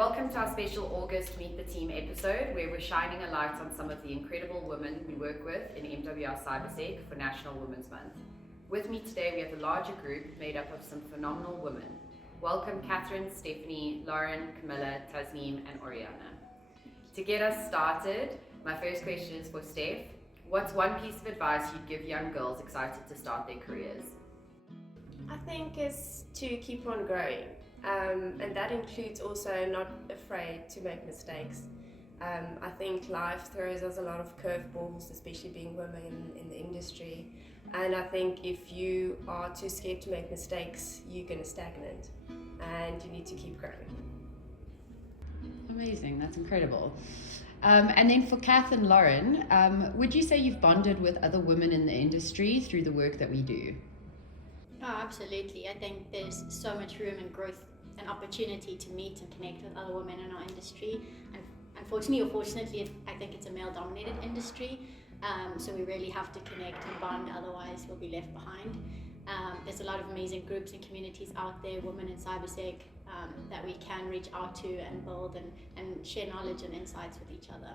welcome to our special August Meet the Team episode, where we're shining a light on some of the incredible women we work with in MWR CyberSec for National Women's Month. With me today, we have a larger group made up of some phenomenal women. Welcome Catherine, Stephanie, Lauren, Kamillah, Tasneem, and Oriana. To get us started, my first question is for Steph. What's one piece of advice you'd give young girls excited to start their careers? I think is to keep on growing, and that includes also not afraid to make mistakes. I think life throws us a lot of curveballs, especially being women in the industry, and I think if you are too scared to make mistakes, you're going to stagnate, and you need to keep growing. Amazing, that's incredible. And then for Kath and Lauren, would you say you've bonded with other women in the industry through the work that we do? Oh, absolutely. I think there's so much room and growth and opportunity to meet and connect with other women in our industry. And unfortunately or fortunately, I think it's a male-dominated industry. So we really have to connect and bond, otherwise we'll be left behind. There's a lot of amazing groups and communities out there, women in CyberSec, that we can reach out to and build and share knowledge and insights with each other.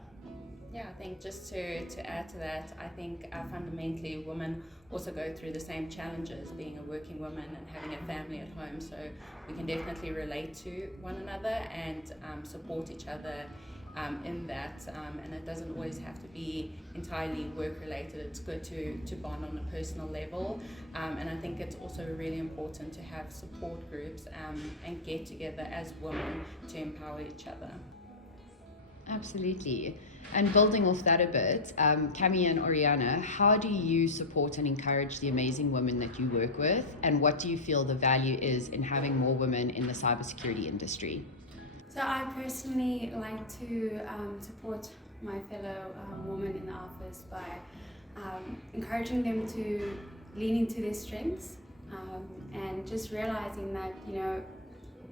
Yeah, I think just to add to that, I think fundamentally women also go through the same challenges, being a working woman and having a family at home, so we can definitely relate to one another and support each other in that, and it doesn't always have to be entirely work related. It's good to bond on a personal level, and I think it's also really important to have support groups and get together as women to empower each other. Absolutely. And building off that a bit, Cami and Oriana, how do you support and encourage the amazing women that you work with, and what do you feel the value is in having more women in the cybersecurity industry? So I personally like to support my fellow women in the office by encouraging them to lean into their strengths and just realizing that, you know,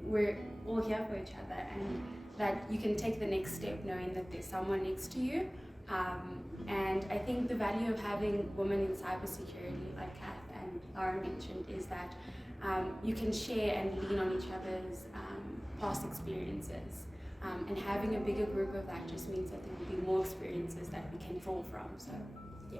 we're all here for each other and that you can take the next step knowing that there's someone next to you. And I think the value of having women in cybersecurity, like Kath and Lauren mentioned, is that you can share and lean on each other's past experiences. And having a bigger group of that just means that there will be more experiences that we can draw from. So, yeah.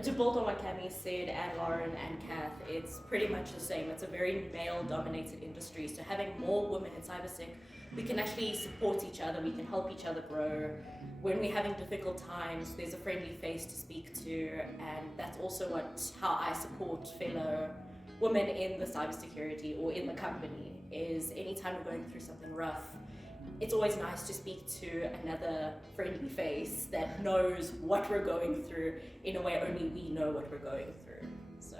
To build on what Cami said, and Lauren and Kath, it's pretty much the same. It's a very male-dominated industry, so having more women in CyberSec, we can actually support each other, we can help each other grow. When we're having difficult times, there's a friendly face to speak to, and that's also how I support fellow women in the cybersecurity or in the company, is anytime we're going through something rough, it's always nice to speak to another friendly face that knows what we're going through in a way only we know what we're going through. So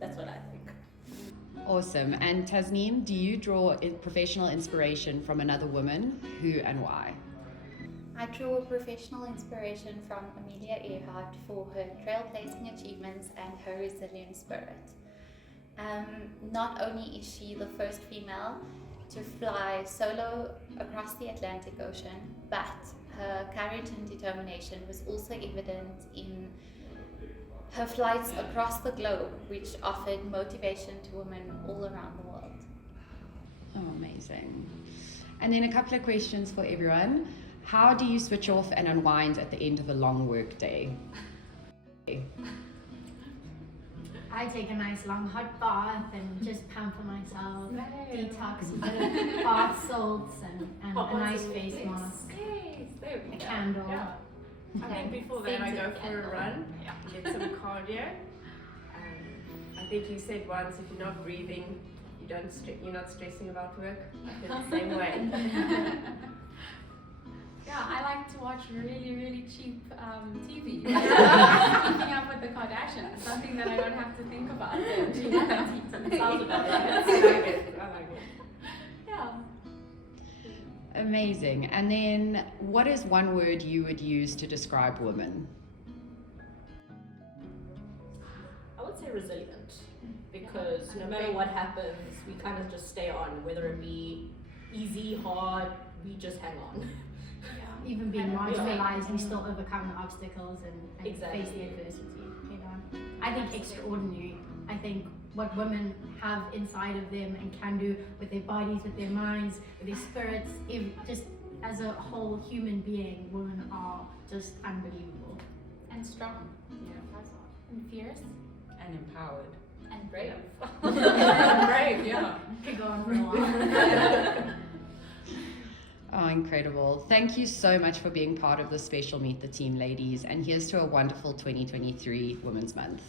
that's what I think. Awesome. And Tasneem, do you draw professional inspiration from another woman? Who and why? I draw professional inspiration from Kamillah Eichhorn for her trailblazing achievements and her resilient spirit. Not only is she the first female to fly solo across the Atlantic Ocean, but her courage and determination was also evident in her flights across the globe, which offered motivation to women all around the world. Oh, amazing. And then a couple of questions for everyone. How do you switch off and unwind at the end of a long work day? I take a nice long hot bath and just pamper myself, detox, a bit of bath salts and a nice face mask, a candle. Yeah. I think before that I go for a run, get some cardio. I think you said once, if you're not breathing, you're not stressing about work. I feel the same way. Yeah, I like to watch really, really cheap TV. Keeping up with the Kardashians, something that I don't have to think about. Sounds about right. I like it. Yeah. Amazing. And then what is one word you would use to describe women? I would say resilient, because no matter what happens, we kind of just stay on, whether it be easy, hard, we just hang on. Even being marginalized, we still overcome the obstacles and face the adversity. You know, I think extraordinary I think what women have inside of them and can do with their bodies, with their minds, with their spirits, just as a whole human being, women are just unbelievable. And strong. And fierce. And empowered. And brave. Brave, yeah. Could go on for a while. Oh, incredible. Thank you so much for being part of this special Meet the Team, ladies. And here's to a wonderful 2023 Women's Month.